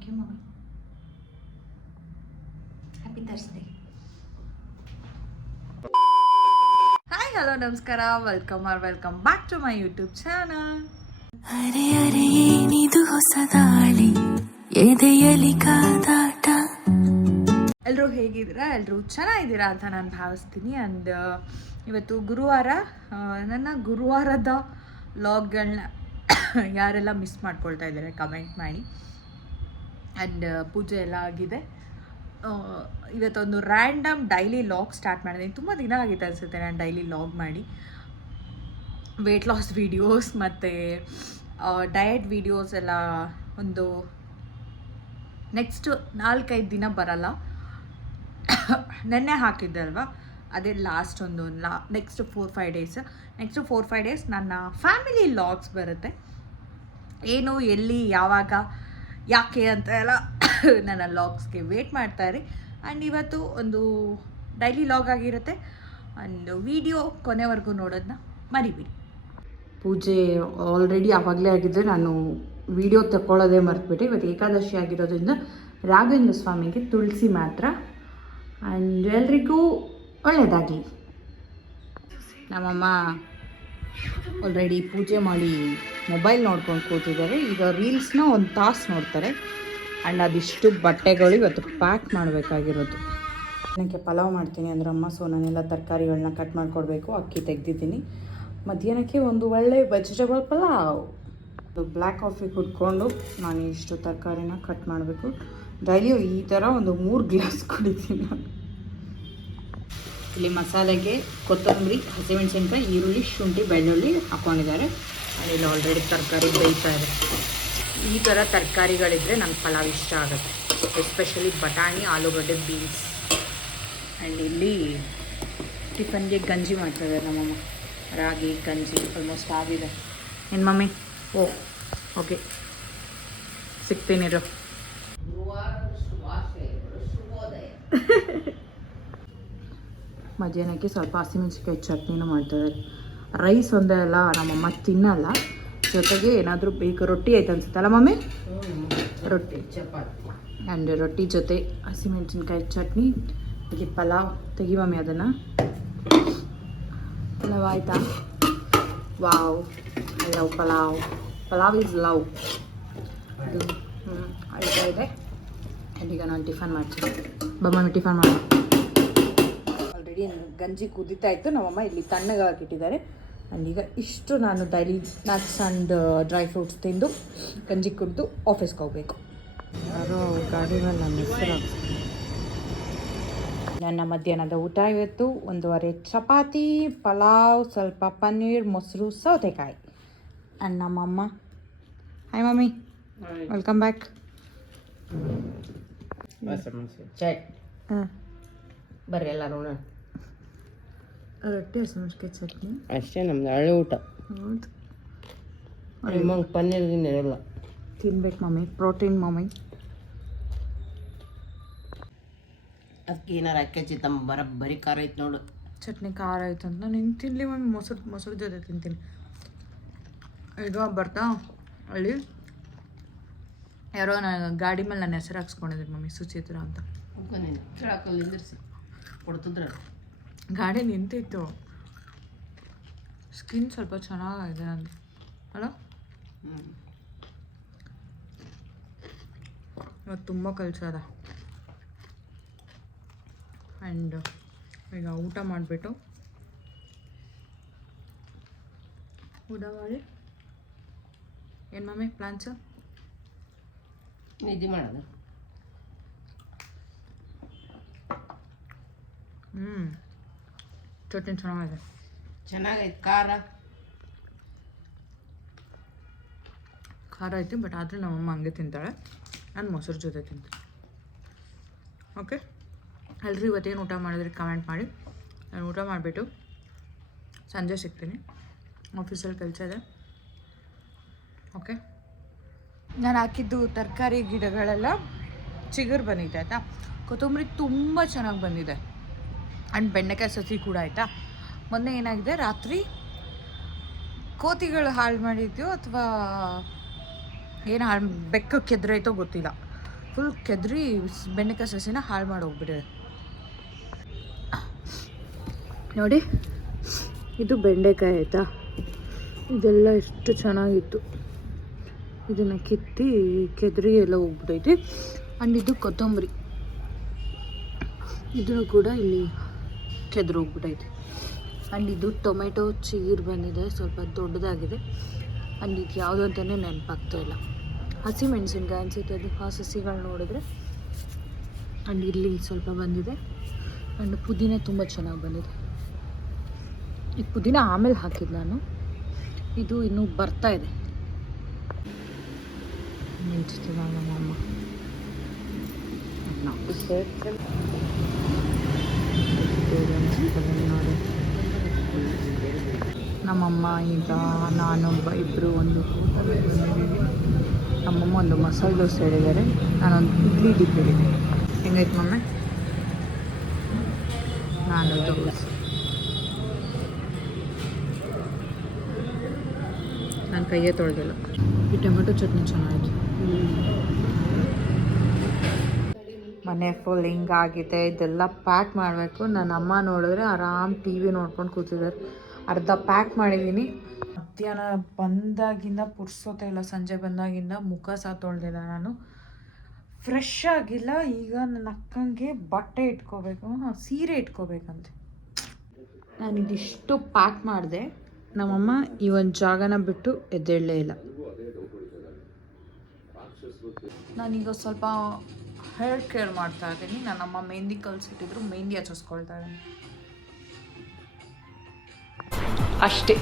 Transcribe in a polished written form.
Thank you mummy. Happy Thursday. Hi, hello, ನಮಸ್ಕಾರ, welcome back to my YouTube channel. ಅರೆ ಅರೆ ಏನಿದು ಹೊಸ ದಾಳಿ, ಎದೆಯಲಿ ಕಾದಾಟ. ಎಲ್ಲರೂ ಹೇಗಿದ್ದೀರಾ? ಎಲ್ಲರೂ ಚೆನ್ನಾಗಿದ್ದೀರಾ ಅಂತ ನಾನು ಭಾವಿಸ್ತೀನಿ. ಆ್ಯಂಡ್ ಇವತ್ತು ಗುರುವಾರ. ನನ್ನ ಗುರುವಾರದ ಲಾಗ್ಗಳನ್ನ ಯಾರೆಲ್ಲ ಮಿಸ್ ಮಾಡ್ಕೊಳ್ತಾ ಇದ್ದಾರೆ ಕಮೆಂಟ್ ಮಾಡಿ. ಆ್ಯಂಡ್ ಪೂಜೆ ಎಲ್ಲ ಆಗಿದೆ. ಇವತ್ತೊಂದು ರ್ಯಾಂಡಮ್ ಡೈಲಿ ಲಾಗ್ ಸ್ಟಾರ್ಟ್ ಮಾಡಿದ್ದೀನಿ. ತುಂಬ ದಿನ ಆಗಿತ್ತು ಅನಿಸುತ್ತೆ ನಾನು ಡೈಲಿ ಲಾಗ್ ಮಾಡಿ. ವೆಯ್ಟ್ ಲಾಸ್ ವೀಡಿಯೋಸ್ ಮತ್ತು ಡಯಟ್ ವೀಡಿಯೋಸ್ ಎಲ್ಲ ಒಂದು ನೆಕ್ಸ್ಟ್ 4-5 ದಿನ ಬರಲ್ಲ. ನೆನ್ನೆ ಹಾಕಿದ್ದೆ ಅಲ್ವಾ, ಅದೇ ಲಾಸ್ಟ್ ಒಂದು ನೆಕ್ಸ್ಟ್ 4-5 ಡೇಸ್ ನನ್ನ ಫ್ಯಾಮಿಲಿ ಲಾಗ್ಸ್ ಬರುತ್ತೆ. ಏನು, ಎಲ್ಲಿ, ಯಾವಾಗ, ಯಾಕೆ ಅಂತ ಎಲ್ಲ ನನ್ನ ಲಾಗ್ಸ್ಗೆ ವೇಟ್ ಮಾಡ್ತಾಯಿರಿ. ಆ್ಯಂಡ್ ಇವತ್ತು ಒಂದು ಡೈಲಿ ಲಾಗ್ ಆಗಿರುತ್ತೆ. ಒಂದು ವಿಡಿಯೋ ಕೊನೆವರೆಗೂ ನೋಡೋದನ್ನ ಮರಿಬೇಡಿ. ಪೂಜೆ ಆಲ್ರೆಡಿ ಆವಾಗಲೇ ಆಗಿದ್ದರೆ ನಾನು ವಿಡಿಯೋ ತಗೊಳ್ಳೋದೇ ಮರೆತುಬಿಟ್ಟೆ. ಇವತ್ತು ಏಕಾದಶಿ ಆಗಿರೋದ್ರಿಂದ ರಾಘವೇಂದ್ರ ಸ್ವಾಮಿಗೆ ತುಳಸಿ ಮಾತ್ರ. ಆ್ಯಂಡ್ ಎಲ್ರಿಗೂ ಒಳ್ಳೆಯದಾಗಲಿ. ನಮ್ಮಮ್ಮ ಆಲ್ರೆಡಿ ಪೂಜೆ ಮಾಡಿ ಮೊಬೈಲ್ ನೋಡ್ಕೊಂಡು ಕೂತಿದ್ದಾರೆ. ಈಗ ರೀಲ್ಸ್ನ ಒಂದು ತಾಸು ನೋಡ್ತಾರೆ. ಆ್ಯಂಡ್ ಅದಿಷ್ಟು ಬಟ್ಟೆಗಳು ಇವತ್ತು ಪ್ಯಾಕ್ ಮಾಡಬೇಕಾಗಿರೋದು. ನನಗೆ ಪಲಾವ್ ಮಾಡ್ತೀನಿ ಅಂದ್ರಮ್ಮ, ಸೊ ನಾನೆಲ್ಲ ತರಕಾರಿಗಳನ್ನ ಕಟ್ ಮಾಡಿಕೊಡ್ಬೇಕು. ಅಕ್ಕಿ ತೆಗೆದಿದ್ದೀನಿ. ಮಧ್ಯಾಹ್ನಕ್ಕೆ ಒಂದು ಒಳ್ಳೆ ವೆಜಿಟೇಬಲ್ ಪಲಾವ್. ಬ್ಲ್ಯಾಕ್ ಕಾಫಿ ಕುಟ್ಕೊಂಡು ನಾನು ಇಷ್ಟು ತರಕಾರಿನ ಕಟ್ ಮಾಡಬೇಕು. ಡೈಲಿ ಈ ಥರ ಒಂದು 3 ಗ್ಲಾಸ್ ಕುಡಿತೀನಿ ನಾನು. ಇಲ್ಲಿ ಮಸಾಲೆಗೆ ಕೊತ್ತಂಬರಿ, ಹಸಿಮೆಣಸಿನ್ಕಾಯಿ, ಈರುಳ್ಳಿ, ಶುಂಠಿ, ಬೆಳ್ಳುಳ್ಳಿ ಹಾಕ್ಕೊಂಡಿದ್ದಾರೆ. ಅಲ್ಲಿ ಆಲ್ರೆಡಿ ತರಕಾರಿ ಬೇಯ್ತಾ ಇದೆ. ಈ ಥರ ತರಕಾರಿಗಳಿದ್ದರೆ ನಂಗೆ ಪಲಾವ್ ಇಷ್ಟ ಆಗುತ್ತೆ. ಎಸ್ಪೆಷಲಿ ಬಟಾಣಿ, ಆಲೂಗಡ್ಡೆ, ಬೀನ್ಸ್. ಆ್ಯಂಡ್ ಇಲ್ಲಿ ಟಿಫನ್ಗೆ ಗಂಜಿ ಮಾಡ್ತಾಯಿದ್ದಾರೆ ನಮ್ಮಮ್ಮ. ರಾಗಿ ಗಂಜಿ ಆಲ್ಮೋಸ್ಟ್ ಆಗಿದೆ. ಏನು ಮಮ್ಮಿ? ಓಕೆ, ಸಿಗ್ತೀನಿರು. ಮಧ್ಯಾಹ್ನಕ್ಕೆ ಸ್ವಲ್ಪ ಹಸಿಮೆಣಸಿನ್ಕಾಯಿ ಚಟ್ನಿನೂ ಮಾಡ್ತಾಯಿದ್ದಾರೆ. ರೈಸ್ ಒಂದೇ ಅಲ್ಲ ನಮ್ಮಮ್ಮ ತಿನ್ನಲ್ಲ, ಜೊತೆಗೆ ಏನಾದರೂ ಬೇಕು. ರೊಟ್ಟಿ ಆಯ್ತು ಅನ್ಸುತ್ತಲ್ಲ ಮಮ್ಮಿ? ರೊಟ್ಟಿ, ಚಪಾತಿ ಆ್ಯಂಡ್ ರೊಟ್ಟಿ ಜೊತೆ ಹಸಿಮೆಣಸಿನ್ಕಾಯಿ ಚಟ್ನಿ. ಇಲ್ಲಿ ಪಲಾವ್ ತೆಗಿ ಮಮ್ಮಿ, ಅದನ್ನು. ಪಲಾವ್ ಆಯಿತಾ? Wow, I love pulao. Pulao is love. ಅದು ಆಯ್ತಾ ಇದೆ. ಆ್ಯಂಡ್ ಈಗ ನಾನು ಟಿಫನ್ ಮಾಡ್ತೀನಿ. ಮಮ್ಮಿ ಟಿಫನ್ ಮಾಡಿ. ಆಲ್ರೆಡಿ ಗಂಜಿ ಕುದೀತಾ ಇತ್ತು. ನಮ್ಮಮ್ಮ ಇಲ್ಲಿ ತಣ್ಣಗೆ ಹಾಕಿಟ್ಟಿದ್ದಾರೆ. ಆ್ಯಂಡ್ ಈಗ ಇಷ್ಟು ನಾನು daily nuts and dry fruits ತಿಂದು ಗಂಜಿ ಕುಡಿದು ಆಫೀಸ್ಗೆ ಹೋಗಬೇಕು. ಯಾರೋ ಗಾಡಿ ಮೇಲೆ ನನ್ನ ಹೆಸರು ಹಾಕ್ತೀನಿ. ನನ್ನ ಮಧ್ಯಾಹ್ನದ ಊಟ ಇವತ್ತು 1.5 ಚಪಾತಿ, ಪಲಾವ್, ಸ್ವಲ್ಪ ಪನ್ನೀರ್, ಮೊಸರು, ಸೌತೆಕಾಯಿ. ಆ್ಯಂಡ್ ನಮ್ಮಮ್ಮ. Hi mummy, welcome back. ಬರ್ರಿ ಎಲ್ಲ ನೋಡೋಣ. ರೊಟ್ಟಿ, ಹಸಿಮೆಣಸಿನ್ಕಾಯಿ ಚಟ್ನಿ ಅಷ್ಟೇ ನಮ್ದು ಹಳ್ಳಿ ಊಟ. ಹೌದು, ನಿಮ್ಮಂಗೆ ಪನ್ನೀರ್ ಗಿನ್ನಿರಲ್ಲ. ತಿನ್ಬೇಕು ಮಮ್ಮಿ, ಪ್ರೋಟೀನ್ ಮಮ್ಮಿ. ಅದಕ್ಕೆ ಏನಾರು ಅಕ್ಕೆ ಚಿತ್ತಮ್ಮ ಬರೀ ಖಾರ ಐತೆ ನೋಡು. ಚಟ್ನಿ ಖಾರ ಆಯ್ತು ಅಂತ ನಾನು ಹಿಂಗೆ ತಿನ್ನಲಿ ಮಮ್ಮಿ. ಮೊಸರು ಜೊತೆ ತಿಂತೀನಿ. ಈಗ ಬರ್ತಾ ಅಲ್ಲಿ ಯಾರೋ ನಾನು ಗಾಡಿ ಮೇಲೆ ನನ್ನ ಹೆಸರು ಹಾಕ್ಸ್ಕೊಂಡಿದ್ದೀನಿ ಮಮ್ಮಿ, ಸುಚಿತ್ರ ಅಂತ. ಕೊಡ್ತಿದ್ರ ಗಾಡಿ ನಿಂತಿತ್ತು. ಸ್ಕಿನ್ ಸ್ವಲ್ಪ ಚೆನ್ನಾಗಿದೆ ನಂದು ಅಲ್ಲ. ಇವತ್ತು ತುಂಬ ಕೆಲಸ ಅದ. ಆ್ಯಂಡ್ ಈಗ ಊಟ ಮಾಡಿಬಿಟ್ಟು ಏನು ಮಮ್ಮಿ ಪ್ಲಾನ್ಸು? ನಿದ್ದೆ ಮಾಡೋದು. ಚಟ್ನಿ ಚೆನ್ನಾಗೈತೆ. ಖಾರ ಐತಿ, ಬಟ್ ಆದರೆ ನಮ್ಮಮ್ಮ ಹಂಗೆ ತಿಂತಾಳೆ. ನಾನು ಮೊಸರು ಜೊತೆ ತಿಂತೀನಿ. ಓಕೆ, ಎಲ್ಲರೂ ಇವತ್ತೇನು ಊಟ ಮಾಡಿದ್ರೆ ಕಮೆಂಟ್ ಮಾಡಿ. ನಾನು ಊಟ ಮಾಡಿಬಿಟ್ಟು ಸಂಜೆ ಸಿಗ್ತೀನಿ. ಆಫೀಸಲ್ಲಿ ಕೆಲಸ ಇದೆ. ಓಕೆ, ನಾನು ಹಾಕಿದ್ದು ತರಕಾರಿ ಗಿಡಗಳೆಲ್ಲ ಚಿಗುರು ಬಂದಿದೆ ಆಯಿತಾ. ಕೊತ್ತಂಬರಿ ತುಂಬ ಚೆನ್ನಾಗಿ ಬಂದಿದೆ. ಆ್ಯಂಡ್ ಬೆಂಡೆಕಾಯಿ ಸಸಿ ಕೂಡ ಆಯಿತಾ. ಮೊನ್ನೆ ಏನಾಗಿದೆ, ರಾತ್ರಿ ಕೋತಿಗಳು ಹಾಳು ಮಾಡಿದ್ಯೋ ಅಥವಾ ಏನು ಬೆಕ್ಕಕ್ಕೆ ಎದುರಾಯ್ತೋ ಗೊತ್ತಿಲ್ಲ. ಫುಲ್ ಕೆದ್ರಿ ಬೆಂಡೆಕಾಯಿ ಸಸಿನ ಹಾಳು ಮಾಡಿ ಹೋಗ್ಬಿಟ್ಟಿದೆ. ನೋಡಿ, ಇದು ಬೆಂಡೆಕಾಯಿ ಆಯಿತಾ, ಇದೆಲ್ಲ ಎಷ್ಟು ಚೆನ್ನಾಗಿತ್ತು. ಇದನ್ನು ಕಿತ್ತಿ ಕೆದ್ರಿ ಎಲ್ಲ ಹೋಗ್ಬಿಟ್ಟೈತಿ. ಆ್ಯಂಡ್ ಇದು ಕೊತ್ತಂಬರಿ, ಇದನ್ನು ಕೂಡ ಇಲ್ಲಿ ಕೆದ್ರಿ ಹೋಗ್ಬಿಟ್ಟೈತಿ. ಆ್ಯಂಡ್ ಇದು ಟೊಮೆಟೊ ಚಿಗುರು ಬಂದಿದೆ, ಸ್ವಲ್ಪ ದೊಡ್ಡದಾಗಿದೆ. ಆ್ಯಂಡ್ ಇದು ಯಾವುದು ಅಂತಲೇ ನೆನಪಾಗ್ತಾ ಇಲ್ಲ. ಹಸಿ ಮೆಣಸಿನ್ಕಾಯಿ ಅನಿಸುತ್ತೆ ಅದು, ಆ ಸಸಿಗಳು ನೋಡಿದ್ರೆ. ಆ್ಯಂಡ್ ಇಲ್ಲಿ ಸ್ವಲ್ಪ ಬಂದಿದೆ. ಆ್ಯಂಡ್ ಪುದೀನ ತುಂಬ ಚೆನ್ನಾಗಿ ಬಂದಿದೆ. ಈ ಪುದೀನ ಆಮೇಲೆ ಹಾಕಿದ್ದು ನಾನು, ಇದು ಇನ್ನೂ ಬರ್ತಾ ಇದೆ. ನಿಂತಿದ್ದಾಳೆ ನಮ್ಮಮ್ಮ. ನಮ್ಮಮ್ಮ ಈಗ ಇಬ್ಬರು ಒಂದು ನಮ್ಮಮ್ಮ ಒಂದು ಮಸಾಲೆ ದೋಸೆ ಹೇಳಿದ್ದಾರೆ, ನಾನೊಂದು ಇಡ್ಲಿ ಹೇಳಿದ್ದೀನಿ. ಹೆಂಗೈತೆ ಮಮ್ಮಿ? ನಾನು ದೋಸೆ, ನಾನು ಕೈಯೇ ತೊಳೆದಿಲ್ಲ. ಈ ಟೊಮೆಟೊ ಚಟ್ನಿ ಚೆನ್ನಾಗಿತ್ತು. ಮನೆ ಫುಲ್ ಹಿಂಗಾಗಿದೆ. ಇದೆಲ್ಲ ಪ್ಯಾಕ್ ಮಾಡಬೇಕು. ನನ್ನ ಅಮ್ಮ ನೋಡಿದ್ರೆ ಆರಾಮ್ ಟಿ ವಿ ನೋಡ್ಕೊಂಡು ಕೂತಿದ್ದಾರೆ. ಅರ್ಧ ಪ್ಯಾಕ್ ಮಾಡಿದ್ದೀನಿ. ಮಧ್ಯಾಹ್ನ ಬಂದಾಗಿಂದ ಪುರ್ಸೋತೆ ಇಲ್ಲ, ಸಂಜೆ ಬಂದಾಗಿಂದ ಮುಖ ಸಹ ತೊಳೆದಿಲ್ಲ ನಾನು. ಫ್ರೆಶ್ ಆಗಿಲ್ಲ. ಈಗ ನನ್ನ ಅಕ್ಕಂಗೆ ಬಟ್ಟೆ ಇಟ್ಕೋಬೇಕು, ಸೀರೆ ಇಟ್ಕೋಬೇಕಂತೆ. ನಾನು ಇದಿಷ್ಟು ಪ್ಯಾಕ್ ಮಾಡಿದೆ. ನಮ್ಮಮ್ಮ ಈ ಒಂದು ಜಾಗನ ಬಿಟ್ಟು ಎದ್ದೇಳಲೇ ಇಲ್ಲ. ನಾನೀಗ ಸ್ವಲ್ಪ ಹೇರ್ ಕೇರ್ ಮಾಡ್ತಾ ಇದ್ದೀನಿ. ನನ್ನಮ್ಮ ಮೆಹಂದಿ ಕಲಿಸಿಟ್ಟಿದ್ರು, ಮೆಹಂದಿ ಹಚ್ಚಿಸ್ಕೊಳ್ತಾ ಇದ್ದೀನಿ ಅಷ್ಟೇ.